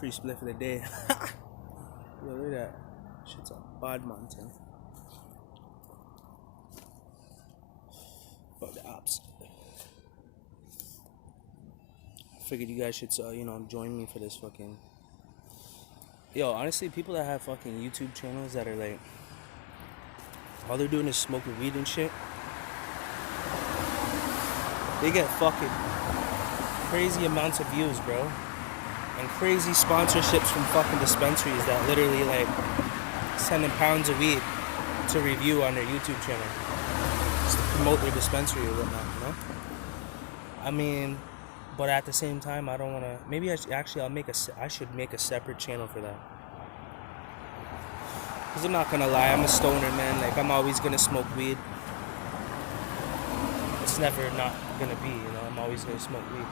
free split for the day. Yo, look at that. Shit's a bad mountain. Fuck the ops. I figured you guys should, join me for this fucking. Yo, honestly, people that have fucking YouTube channels that are like, all they're doing is smoking weed and shit, they get fucking crazy amounts of views, bro. And crazy sponsorships from fucking dispensaries that literally like sending pounds of weed to review on their YouTube channel just to promote their dispensary or whatnot, you know? I mean, but at the same time, I don't want to. Maybe I should make a separate channel for that. Cause I'm not gonna lie, I'm a stoner, man. Like, I'm always gonna smoke weed. It's never not gonna be, you know. I'm always gonna smoke weed.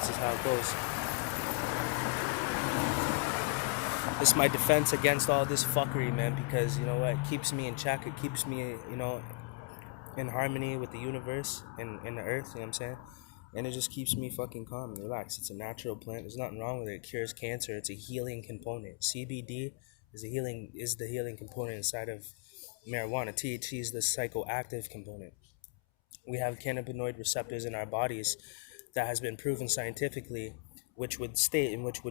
This is how it goes. It's my defense against all this fuckery, man. Because, you know what, it keeps me in check. It keeps me, you know, in harmony with the universe and the earth. You know what I'm saying? And it just keeps me fucking calm and relaxed. It's a natural plant. There's nothing wrong with it. It cures cancer. It's a healing component. CBD is the healing component inside of marijuana. THC is the psychoactive component. We have cannabinoid receptors in our bodies that has been proven scientifically, which would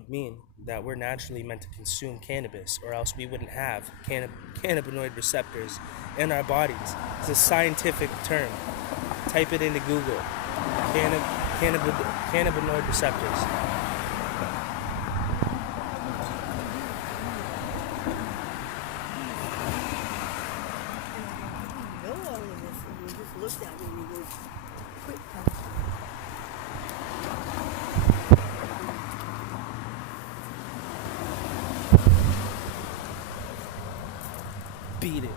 mean that we're naturally meant to consume cannabis, or else we wouldn't have cannabinoid receptors in our bodies. It's a scientific term. Type it into Google. Cannabinoid receptors. Beat it.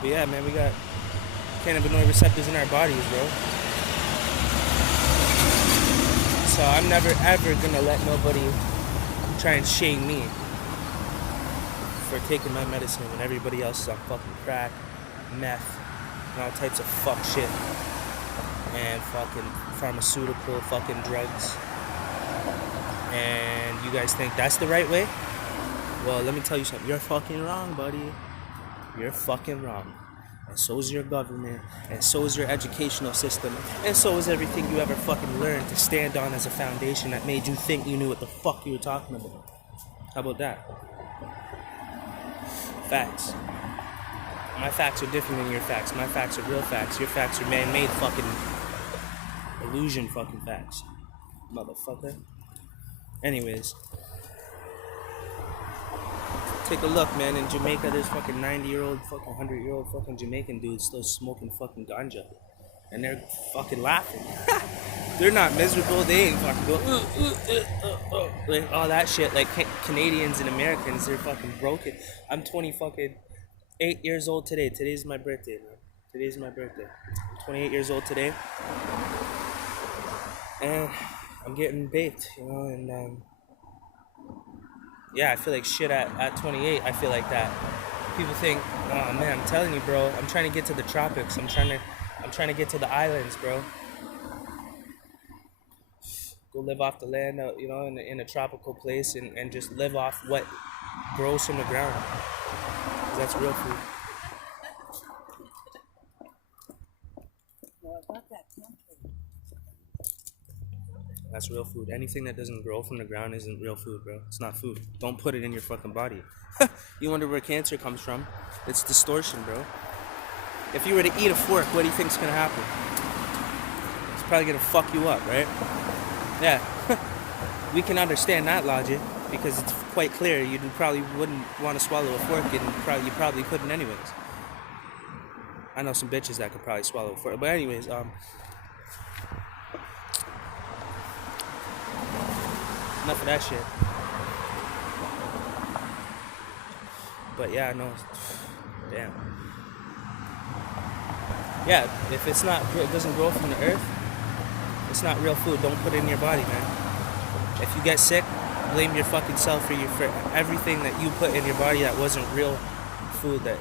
But yeah, man, we got cannabinoid receptors in our bodies, bro. So I'm never ever gonna let nobody try and shame me for taking my medicine when everybody else is on fucking crack, meth, and all types of fuck shit, and fucking pharmaceutical fucking drugs. And you guys think that's the right way? Well, let me tell you something. You're fucking wrong, buddy. You're fucking wrong. And so is your government, and so is your educational system, and so is everything you ever fucking learned to stand on as a foundation that made you think you knew what the fuck you were talking about. How about that? Facts. My facts are different than your facts. My facts are real facts. Your facts are man-made fucking illusion fucking facts. Motherfucker. Anyways. Take a look, man. In Jamaica, there's fucking 90-year-old, fucking 100-year-old fucking Jamaican dudes still smoking fucking ganja. And they're fucking laughing. They're not miserable. They ain't fucking going, like all that shit. Like Canadians and Americans, they're fucking broken. I'm 8 years old today. Today's my birthday, man. Today's my birthday. I'm 28 years old today. And I'm getting baked, you know, and yeah, I feel like shit at 28. I feel like that. People think, oh man, I'm telling you, bro, I'm trying to get to the tropics. I'm trying to get to the islands, bro. Go live off the land, you know, in a tropical place, and just live off what grows from the ground. 'Cause that's real food. That's real food. Anything that doesn't grow from the ground isn't real food, bro. It's not food. Don't put it in your fucking body. You wonder where cancer comes from? It's distortion, bro. If you were to eat a fork, what do you think's gonna happen? It's probably gonna fuck you up, right? Yeah. We can understand that logic because it's quite clear. You probably wouldn't want to swallow a fork, and you probably couldn't anyways. I know some bitches that could probably swallow a fork, but anyways, enough of that shit. But yeah, no, damn. Yeah, if it doesn't grow from the earth, it's not real food. Don't put it in your body, man. If you get sick, blame your fucking self for everything that you put in your body that wasn't real food that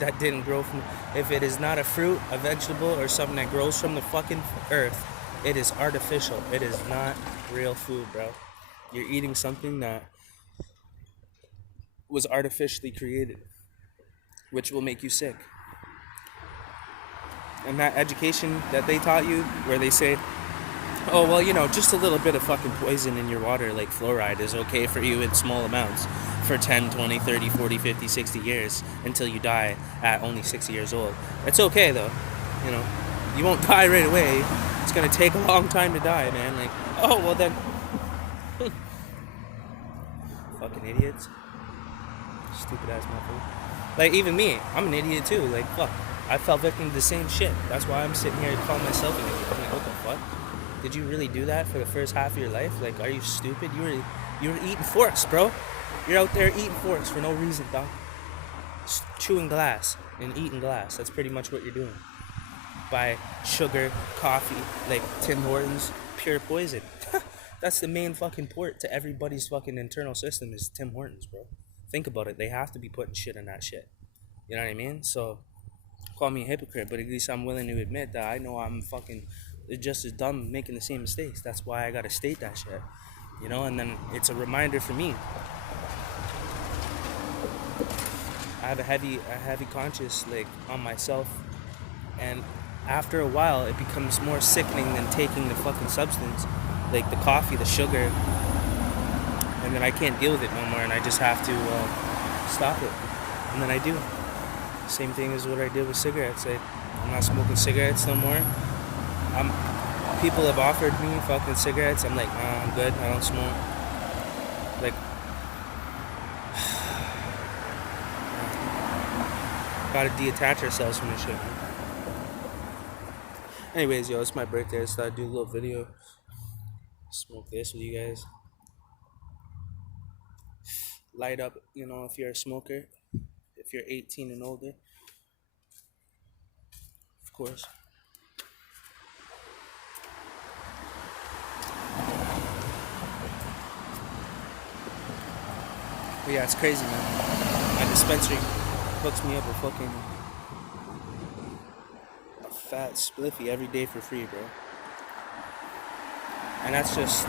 that didn't grow from. If it is not a fruit, a vegetable, or something that grows from the fucking earth, it is artificial. It is not real food, bro. You're eating something that was artificially created, which will make you sick. And that education that they taught you, where they say, oh, well, just a little bit of fucking poison in your water, like fluoride, is okay for you in small amounts for 10, 20, 30, 40, 50, 60 years until you die at only 60 years old. It's okay, though. You won't die right away. It's going to take a long time to die, man. Like, oh, well then. Fucking idiots. Stupid ass motherfucker. Like, even me, I'm an idiot too. Like, fuck. I fell victim to the same shit. That's why I'm sitting here calling myself an idiot. I'm like, what the fuck? Did you really do that for the first half of your life? Like, are you stupid? You were eating forks, bro. You're out there eating forks for no reason, dog. Just chewing glass and eating glass. That's pretty much what you're doing. By sugar, coffee, like Tim Hortons, pure poison. That's the main fucking port to everybody's fucking internal system is Tim Hortons, bro. Think about it. They have to be putting shit in that shit. You know what I mean? So, call me a hypocrite, but at least I'm willing to admit that I know I'm fucking just as dumb making the same mistakes. That's why I gotta state that shit. And then it's a reminder for me. I have a heavy conscience, like, on myself. And after a while, it becomes more sickening than taking the fucking substance. Like the coffee, the sugar. And then I can't deal with it no more, and I just have to stop it. And then I do. Same thing as what I did with cigarettes. I'm not smoking cigarettes no more. People have offered me fucking cigarettes. I'm like, nah, I'm good. I don't smoke. Like, gotta detach ourselves from this shit. Anyways, yo, it's my birthday. I thought I'd do a little video. Smoke this with you guys. Light up, if you're a smoker. If you're 18 and older. Of course. But yeah, it's crazy, man. My dispensary hooks me up with fucking a fat spliffy every day for free, bro. And that's just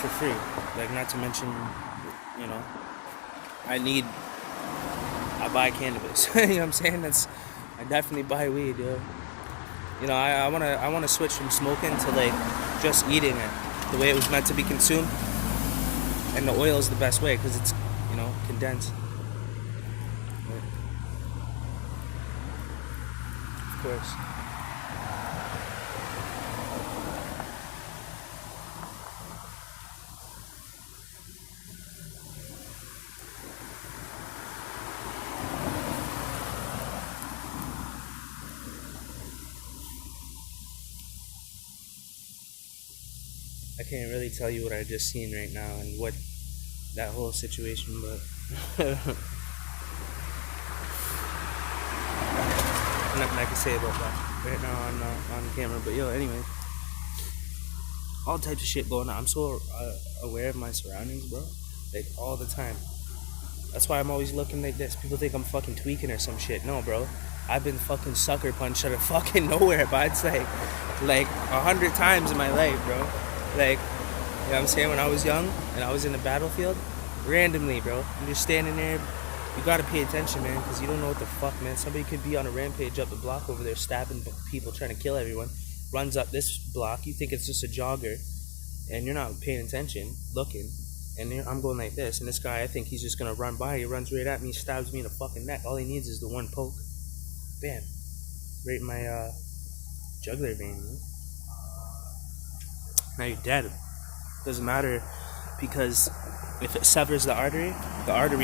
for free. Like, not to mention, I buy cannabis. You know what I'm saying? I definitely buy weed, yo. I wanna switch from smoking to like just eating it the way it was meant to be consumed. And the oil is the best way because it's condensed. Right. Of course. I can't really tell you what I just seen right now and what that whole situation, but nothing I can say about that right now on camera. But yo, anyway, all types of shit going on. I'm so aware of my surroundings, bro. Like, all the time. That's why I'm always looking like this. People think I'm fucking tweaking or some shit. No, bro. I've been fucking sucker punched out of fucking nowhere, but it's like 100 times in my life, bro. Like, you know what I'm saying? When I was young and I was in the battlefield, randomly, bro. I'm just standing there. You gotta pay attention, man, because you don't know what the fuck, man. Somebody could be on a rampage up the block over there, stabbing people, trying to kill everyone. Runs up this block. You think it's just a jogger, and you're not paying attention, looking. And I'm going like this, and this guy, I think he's just gonna run by. He runs right at me, stabs me in the fucking neck. All he needs is the one poke. Bam. Right in my jugular vein, man. Now you're dead. Doesn't matter, because if it severs the artery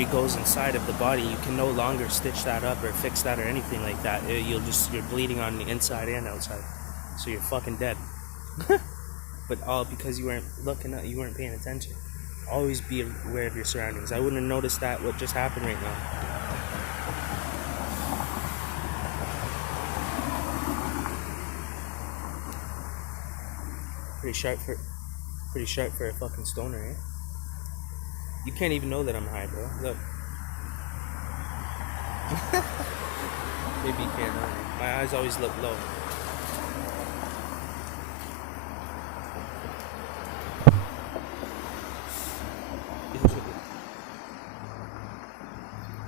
goes inside of the body. You can no longer stitch that up or fix that or anything like that. You're bleeding on the inside and outside, so you're fucking dead. But all because you weren't looking up, you weren't paying attention. Always be aware of your surroundings. I wouldn't have noticed that what just happened right now. Pretty sharp for a fucking stoner, eh? You can't even know that I'm high, bro. Look. Maybe you can't. My eyes always look low.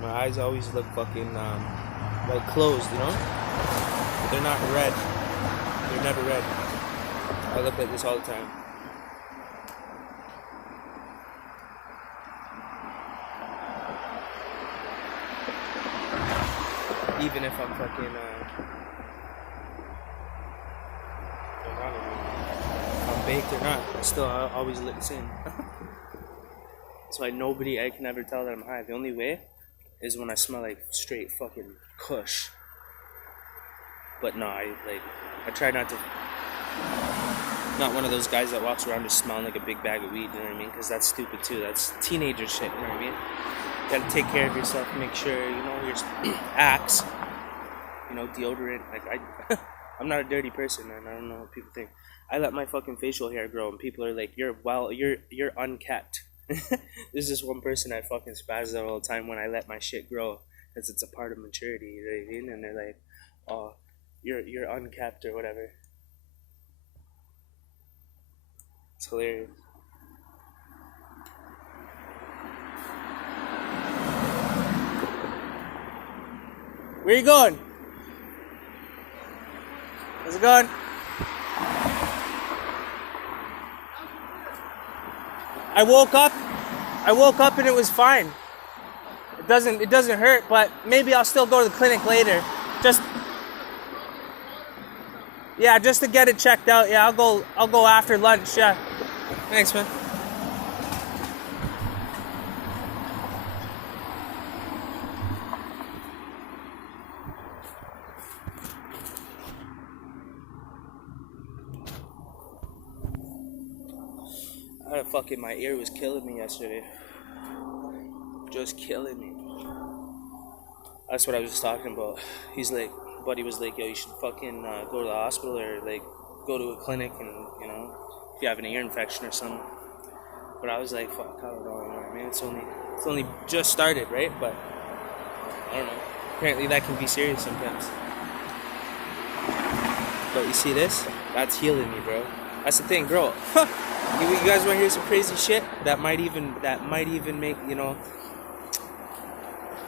My eyes always look fucking like closed, you know? But they're not red. They're never red. I look like this all the time. Even if I'm fucking if I'm baked or not, I always look the same. That's why I can never tell that I'm high. The only way is when I smell like straight fucking kush. But no, I try not one of those guys that walks around just smelling like a big bag of weed, you know what I mean? Because that's stupid too. That's teenager shit, you know what I mean? You gotta take care of yourself, make sure, you know, your Axe, you know, deodorant. Like, I'm not a dirty person, man. I don't know what people think. I let my fucking facial hair grow, and people are like, you're unkept. There's this one person I fucking spaz out all the time when I let my shit grow, because it's a part of maturity, you know what I mean? And they're like, oh, you're unkept or whatever. It's hilarious. Where you going? How's it going? I woke up and it was fine. It doesn't hurt, but maybe I'll still go to the clinic later. Just to get it checked out. Yeah, I'll go after lunch. Yeah. Thanks, man. My ear was killing me yesterday. Just killing me. That's what I was just talking about. Buddy was like, yo, you should fucking go to the hospital or like go to a clinic and, you know, if you have an ear infection or something. But I was like, fuck, I don't know, man. It's only just started, right? But I don't know. Apparently that can be serious sometimes. But you see this? That's healing me, bro. That's the thing, bro. You guys want to hear some crazy shit that might even make, you know,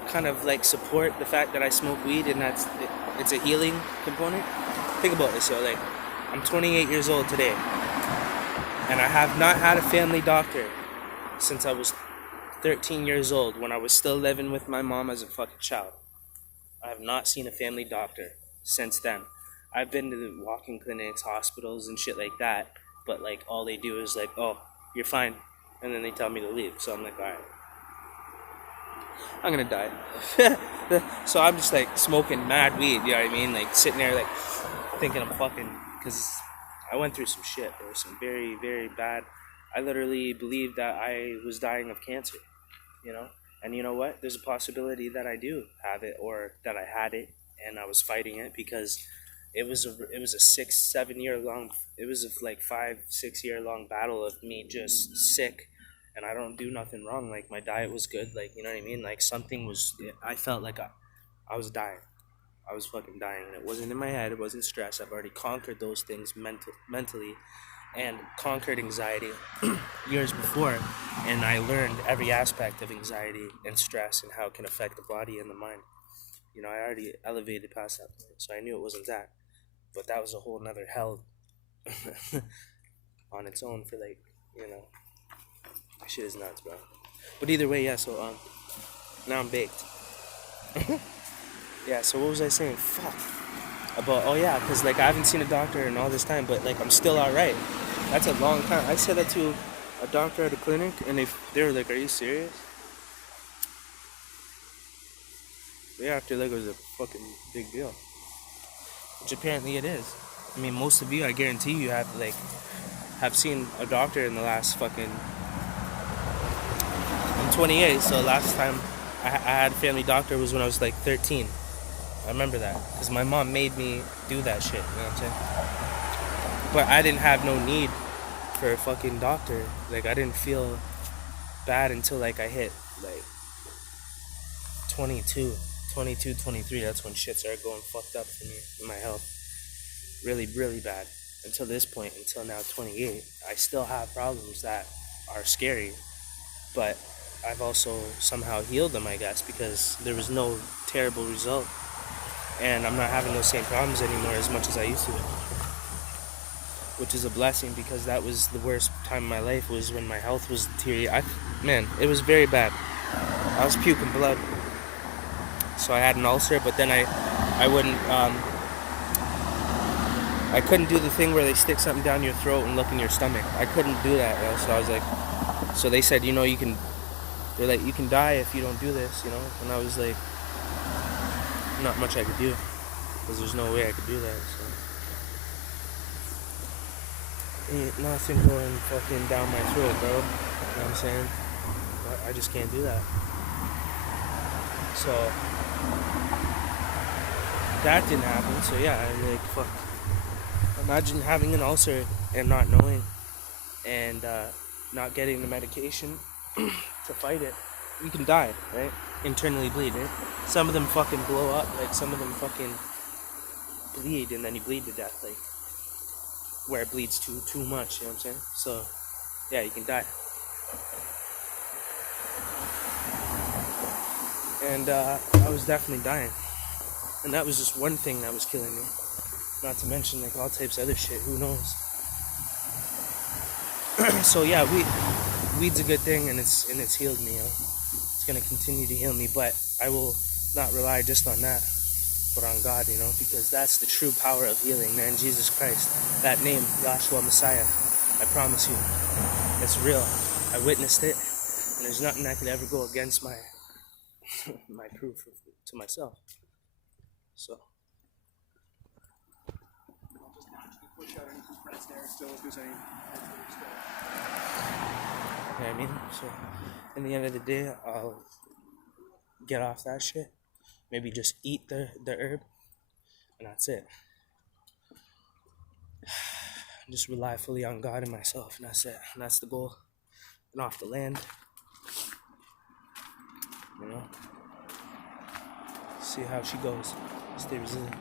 kind of like support the fact that I smoke weed and it's a healing component? Think about this, yo. Like, I'm 28 years old today, and I have not had a family doctor since I was 13 years old, when I was still living with my mom as a fucking child. I have not seen a family doctor since then. I've been to the walk-in clinics, hospitals, and shit like that. But, like, all they do is, like, oh, you're fine. And then they tell me to leave. So I'm like, all right. I'm going to die. So I'm just, like, smoking mad weed, you know what I mean? Like, sitting there, like, thinking I'm fucking... Because I went through some shit. There was some very, very bad... I literally believed that I was dying of cancer, you know? And you know what? There's a possibility that I do have it, or that I had it, and I was fighting it, because... It was a 5-6 year long battle of me just sick, and I don't do nothing wrong. Like, my diet was good, like, you know what I mean? Like, I felt like I was dying. I was fucking dying, and it wasn't in my head, it wasn't stress. I've already conquered those things mentally, and conquered anxiety years before, and I learned every aspect of anxiety and stress and how it can affect the body and the mind. You know, I already elevated past that point, so I knew it wasn't that. But that was a whole nother hell on its own for, like, you know, shit is nuts, bro. But either way, yeah, so, now I'm baked. Yeah, so what was I saying? Fuck. About, oh yeah, because, like, I haven't seen a doctor in all this time, but, like, I'm still alright. That's a long time. I said that to a doctor at a clinic, and they were like, are you serious? They acted like it was a fucking big deal. Which apparently it is. I mean, most of you, I guarantee you, have seen a doctor in the last fucking... I'm 28, so last time I had a family doctor was when I was like 13. I remember that, because my mom made me do that shit, you know what I'm saying? But I didn't have no need for a fucking doctor. Like, I didn't feel bad until, like, I hit, like, 22. 22, 23, that's when shit started going fucked up for me in my health. Really, really bad. Until this point, until now 28, I still have problems that are scary. But I've also somehow healed them, I guess, because there was no terrible result. And I'm not having those same problems anymore as much as I used to. Which is a blessing, because that was the worst time of my life, was when my health was deteriorating. Man, it was very bad. I was puking blood. So I had an ulcer, but then I wouldn't, I couldn't do the thing where they stick something down your throat and look in your stomach. I couldn't do that, you know? So I was like, so they said, you know, they're like, you can die if you don't do this, you know? And I was like, not much I could do, because there's no way I could do that, so. Ain't nothing going fucking down my throat, bro. You know what I'm saying? I just can't do that. So that didn't happen. So yeah, I'm like, fuck. Imagine having an ulcer and not knowing, and not getting the medication to fight it. You can die, right? Internally bleed, right? Some of them fucking blow up, like some of them fucking bleed, and then you bleed to death, like where it bleeds too much. You know what I'm saying? So yeah, you can die. And I was definitely dying. And that was just one thing that was killing me. Not to mention like all types of other shit, who knows. So yeah, weed's a good thing, and it's healed me, you know. It's gonna continue to heal me, but I will not rely just on that, but on God, you know, because that's the true power of healing, man. Jesus Christ. That name, Yahshua Messiah. I promise you. It's real. I witnessed it, and there's nothing that could ever go against my my proof to myself. So I'll just naturally push out any press there still if there's any. you know what I mean? So in the end of the day, I'll get off that shit. Maybe just eat the herb, and that's it. Just rely fully on God and myself, and that's it. And that's the goal. And off the land. You know? See how she goes. Stay resilient.